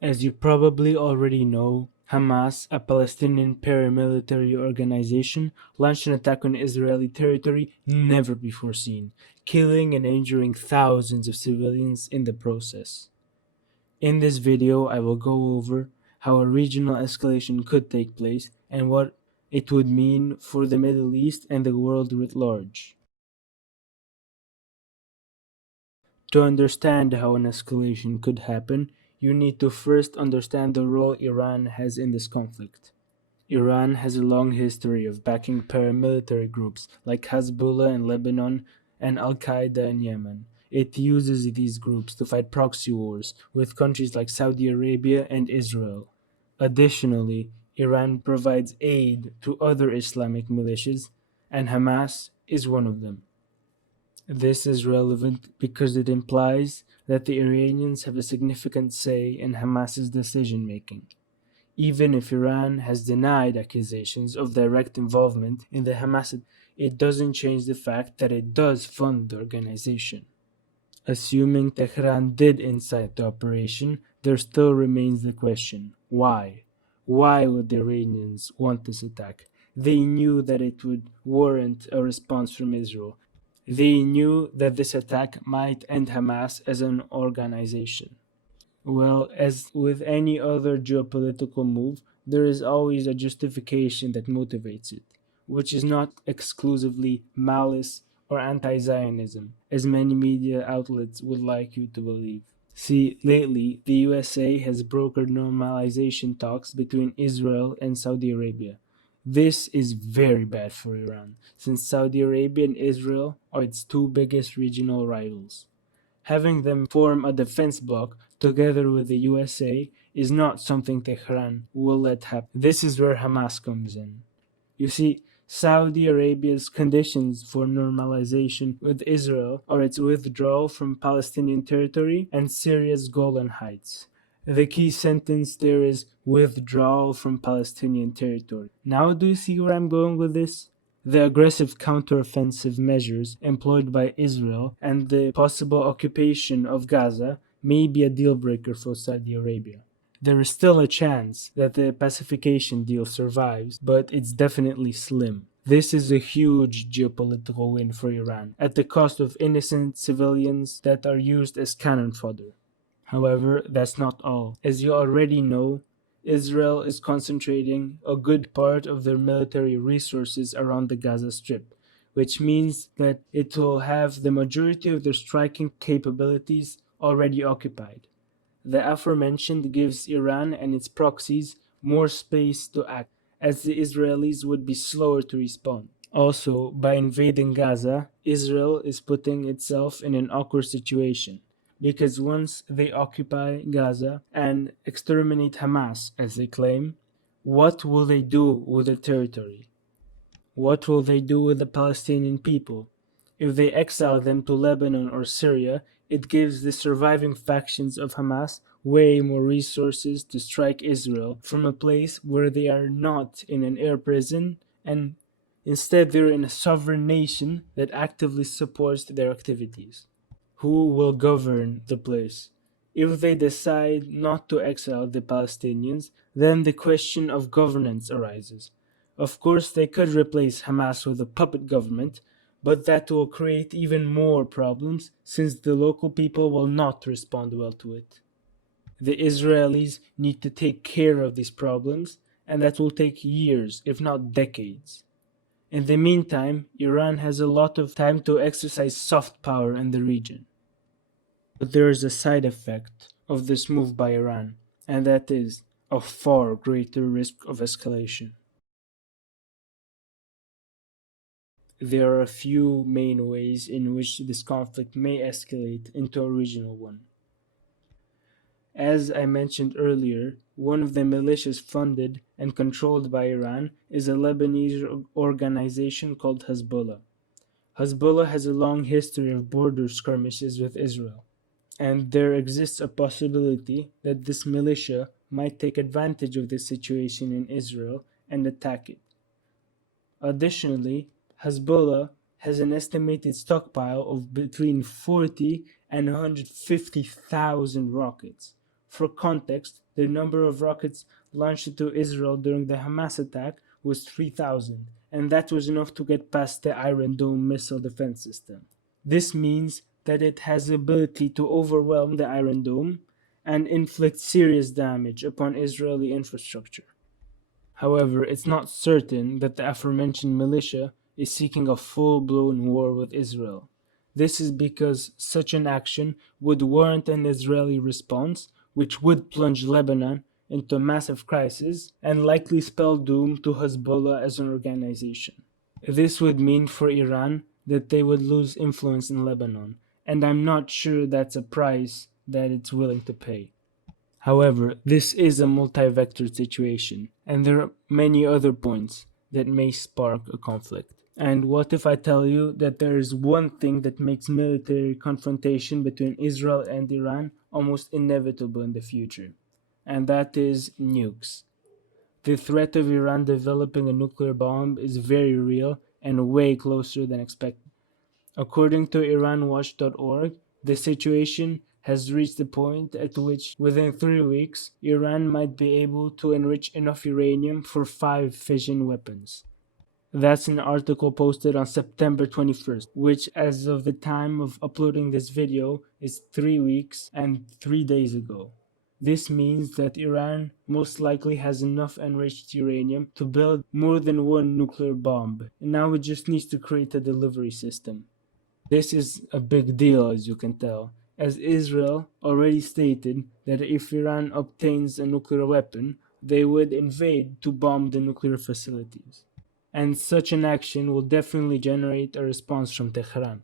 As you probably already know, Hamas, a Palestinian paramilitary organization, launched an attack on Israeli territory never before seen, killing and injuring thousands of civilians in the process. In this video, I will go over how a regional escalation could take place and what it would mean for the Middle East and the world writ large. To understand how an escalation could happen, you need to first understand the role Iran has in this conflict. Iran has a long history of backing paramilitary groups like Hezbollah in Lebanon and Al Qaeda in Yemen. It uses these groups to fight proxy wars with countries like Saudi Arabia and Israel. Additionally, Iran provides aid to other Islamic militias, and Hamas is one of them. This is relevant because it implies that the Iranians have a significant say in Hamas's decision making. Even if Iran has denied accusations of direct involvement in the Hamas, it doesn't change the fact that it does fund the organization. Assuming Tehran did incite the operation, there still remains the question, why? Why would the Iranians want this attack? They knew that it would warrant a response from Israel. They knew that this attack might end Hamas as an organization. Well, as with any other geopolitical move, there is always a justification that motivates it, which is not exclusively malice or anti Zionism, as many media outlets would like you to believe. See, lately, the USA has brokered normalization talks between Israel and Saudi Arabia. This is very bad for Iran, since Saudi Arabia and Israel are its two biggest regional rivals. Having them form a defense bloc together with the USA is not something Tehran will let happen. This is where Hamas comes in. You see, Saudi Arabia's conditions for normalization with Israel are its withdrawal from Palestinian territory and Syria's Golan Heights. The key sentence there is withdrawal from Palestinian territory. Now, do you see where I'm going with this? The aggressive counteroffensive measures employed by Israel and the possible occupation of Gaza may be a deal breaker for Saudi Arabia. There is still a chance that the pacification deal survives, but it's definitely slim. This is a huge geopolitical win for Iran, at the cost of innocent civilians that are used as cannon fodder. However, that's not all. As you already know, Israel is concentrating a good part of their military resources around the Gaza Strip, which means that it will have the majority of their striking capabilities already occupied. The aforementioned gives Iran and its proxies more space to act, as the Israelis would be slower to respond. Also, by invading Gaza, Israel is putting itself in an awkward situation, because once they occupy Gaza and exterminate Hamas, as they claim, what will they do with the territory? What will they do with the Palestinian people? If they exile them to Lebanon or Syria, it gives the surviving factions of Hamas way more resources to strike Israel from a place where they are not in an air prison and instead they're in a sovereign nation that actively supports their activities. Who will govern the place? If they decide not to exile the Palestinians, then the question of governance arises. Of course, they could replace Hamas with a puppet government, but that will create even more problems since the local people will not respond well to it. The Israelis need to take care of these problems, and that will take years, if not decades. In the meantime, Iran has a lot of time to exercise soft power in the region. But there is a side effect of this move by Iran, and that is a far greater risk of escalation. There are a few main ways in which this conflict may escalate into a regional one. As I mentioned earlier, one of the militias funded and controlled by Iran is a Lebanese organization called Hezbollah. Hezbollah has a long history of border skirmishes with Israel, and there exists a possibility that this militia might take advantage of the situation in Israel and attack it. Additionally, Hezbollah has an estimated stockpile of between 40 and 150,000 rockets, For context, the number of rockets launched into Israel during the Hamas attack was 3,000, and that was enough to get past the Iron Dome missile defense system. This means that it has the ability to overwhelm the Iron Dome and inflict serious damage upon Israeli infrastructure. However, it's not certain that the aforementioned militia is seeking a full blown war with Israel. This is because such an action would warrant an Israeli response, which would plunge Lebanon into a massive crisis and likely spell doom to Hezbollah as an organization. This would mean for Iran that they would lose influence in Lebanon, and I'm not sure that's a price that it's willing to pay. However, this is a multi-vector situation, and there are many other points that may spark a conflict. And what if I tell you that there is one thing that makes military confrontation between Israel and Iran almost inevitable in the future? And that is nukes. The threat of Iran developing a nuclear bomb is very real and way closer than expected. According to IranWatch.org, the situation has reached the point at which, within 3 weeks, Iran might be able to enrich enough uranium for 5 fission weapons. That's an article posted on September 21st, which, as of the time of uploading this video, is 3 weeks and 3 days ago. This means that Iran most likely has enough enriched uranium to build more than one nuclear bomb, and now it just needs to create a delivery system. This is a big deal, as you can tell, as Israel already stated that if Iran obtains a nuclear weapon, they would invade to bomb the nuclear facilities. And such an action will definitely generate a response from Tehran.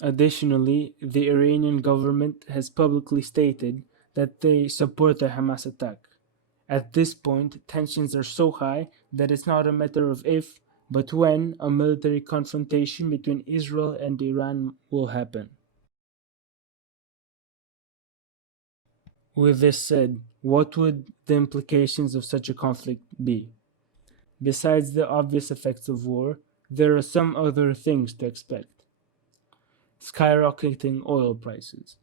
Additionally, the Iranian government has publicly stated that they support the Hamas attack. At this point, tensions are so high that it's not a matter of if, but when a military confrontation between Israel and Iran will happen. With this said, what would the implications of such a conflict be? Besides the obvious effects of war, there are some other things to expect. Skyrocketing oil prices.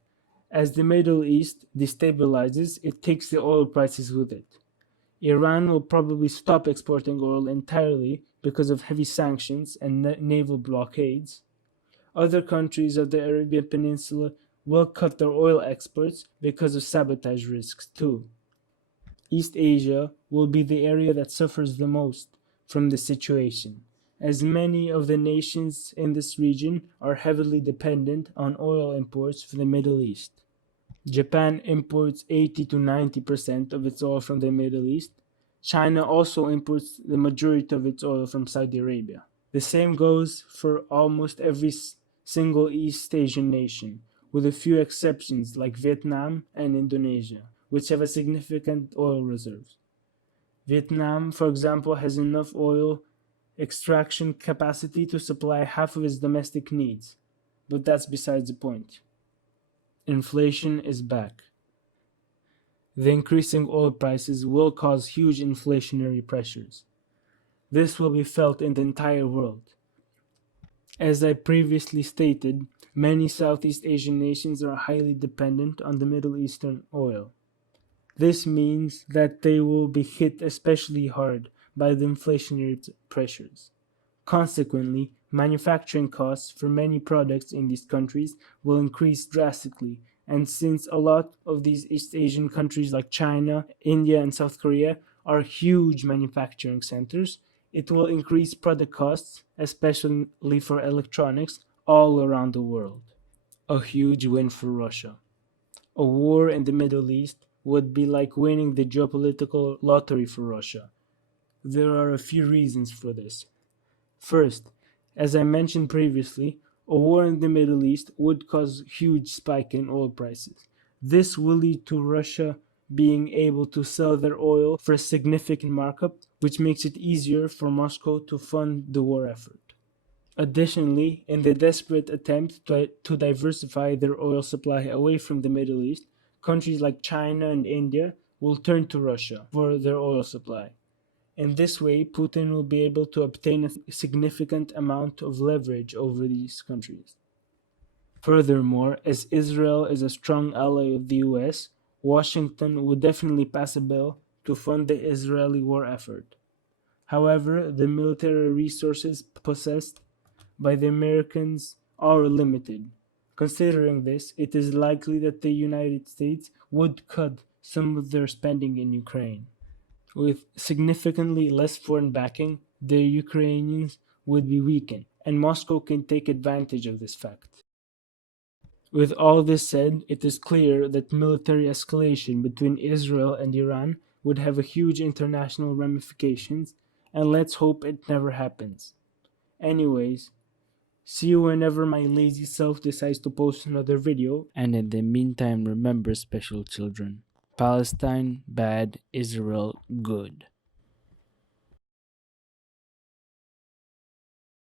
As the Middle East destabilizes, it takes the oil prices with it. Iran will probably stop exporting oil entirely because of heavy sanctions and naval blockades. Other countries of the Arabian Peninsula will cut their oil exports because of sabotage risks too. East Asia will be the area that suffers the most from the situation, as many of the nations in this region are heavily dependent on oil imports from the Middle East. Japan imports 80 to 90% of its oil from the Middle East. China also imports the majority of its oil from Saudi Arabia. The same goes for almost every single East Asian nation, with a few exceptions like Vietnam and Indonesia, which have a significant oil reserves. Vietnam, for example, has enough oil extraction capacity to supply half of its domestic needs, but that's besides the point. Inflation is back. The increasing oil prices will cause huge inflationary pressures. This will be felt in the entire world. As I previously stated, many Southeast Asian nations are highly dependent on the Middle Eastern oil. This means that they will be hit especially hard by the inflationary pressures. Consequently, manufacturing costs for many products in these countries will increase drastically, and since a lot of these East Asian countries like China, India, and South Korea are huge manufacturing centers, it will increase product costs, especially for electronics, all around the world. A huge win for Russia. A war in the Middle East would be like winning the geopolitical lottery for Russia. There are a few reasons for this. First, as I mentioned previously, a war in the Middle East would cause a huge spike in oil prices. This will lead to Russia being able to sell their oil for a significant markup, which makes it easier for Moscow to fund the war effort. Additionally, in the desperate attempt to diversify their oil supply away from the Middle East, countries like China and India will turn to Russia for their oil supply. In this way, Putin will be able to obtain a significant amount of leverage over these countries. Furthermore, as Israel is a strong ally of the US, Washington would definitely pass a bill to fund the Israeli war effort. However, the military resources possessed by the Americans are limited. Considering this, it is likely that the United States would cut some of their spending in Ukraine. With significantly less foreign backing, the Ukrainians would be weakened, and Moscow can take advantage of this fact. With all this said, it is clear that military escalation between Israel and Iran would have a huge international ramifications, and let's hope it never happens. Anyways, see you whenever my lazy self decides to post another video, and in the meantime, remember, special children: Palestine bad, Israel good.